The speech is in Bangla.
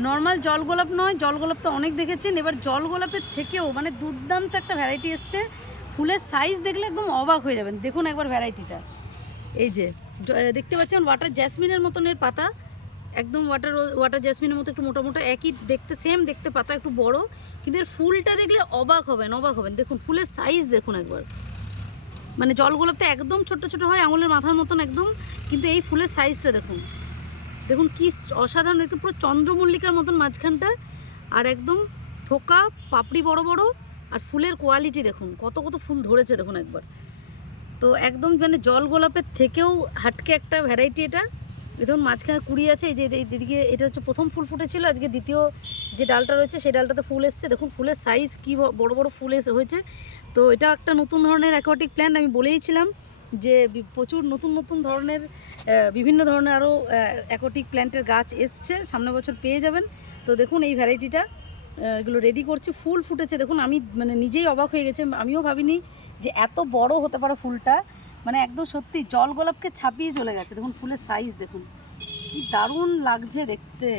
নর্মাল জল গোলাপ নয়, জল গোলাপ তো অনেক দেখেছেন, এবার জল গোলাপের থেকেও মানে দুর্দান্ত একটা ভ্যারাইটি এসছে। ফুলের সাইজ দেখলে একদম অবাক হয়ে যাবেন। দেখুন একবার ভ্যারাইটিটা, এই যে দেখতে পাচ্ছেন ওয়াটার জ্যাসমিনের মতন এর পাতা, একদম ওয়াটার জ্যাসমিনের মতো একটু মোটা মোটা, একই দেখতে, সেম দেখতে, পাতা একটু বড়, কিন্তু এর ফুলটা দেখলে অবাক হবেন, অবাক হবেন। দেখুন ফুলের সাইজ দেখুন একবার, মানে জল গোলাপটা একদম ছোট ছোট হয়, আঙুলের মাথার মতন একদম, কিন্তু এই ফুলের সাইজটা দেখুন, দেখুন কি অসাধারণ দেখতে, পুরো চন্দ্রমল্লিকার মতন মাঝখানটা, আর একদম থোকা পাপড়ি বড় বড়, আর ফুলের কোয়ালিটি দেখুন কত কত ফুল ধরেছে দেখুন একবার। তো একদম মানে জল গোলাপের থেকেও হাটকে একটা ভ্যারাইটি এটা। দেখুন মাঝখানে কুড়ি আছে, এই যে এদিকে এটা হচ্ছে প্রথম ফুল ফুটেছিল, আজকে দ্বিতীয় যে ডালটা রয়েছে সেই ডালটাতে ফুল এসছে। দেখুন ফুলের সাইজ কি বড় বড় ফুল হয়েছে। তো এটা একটা নতুন ধরনের অ্যাকোয়াটিক প্ল্যান্ট, আমি বলেইছিলাম যে প্রচুর নতুন নতুন ধরনের বিভিন্ন ধরনের আরও অ্যাকোয়াটিক প্ল্যান্টের গাছ এসছে, সামনের বছর পেয়ে যাবেন। তো দেখুন এই ভ্যারাইটিটা এগুলো রেডি করছি, ফুল ফুটেছে দেখুন, আমি মানে নিজেই অবাক হয়ে গেছি, আমিও ভাবিনি যে এত বড় হতে পারে ফুলটা, মানে একদম সত্যি জল গোলাপকে ছাপিয়ে চলে গেছে। দেখুন ফুলের সাইজ দেখুন, কি দারুণ লাগছে দেখতে।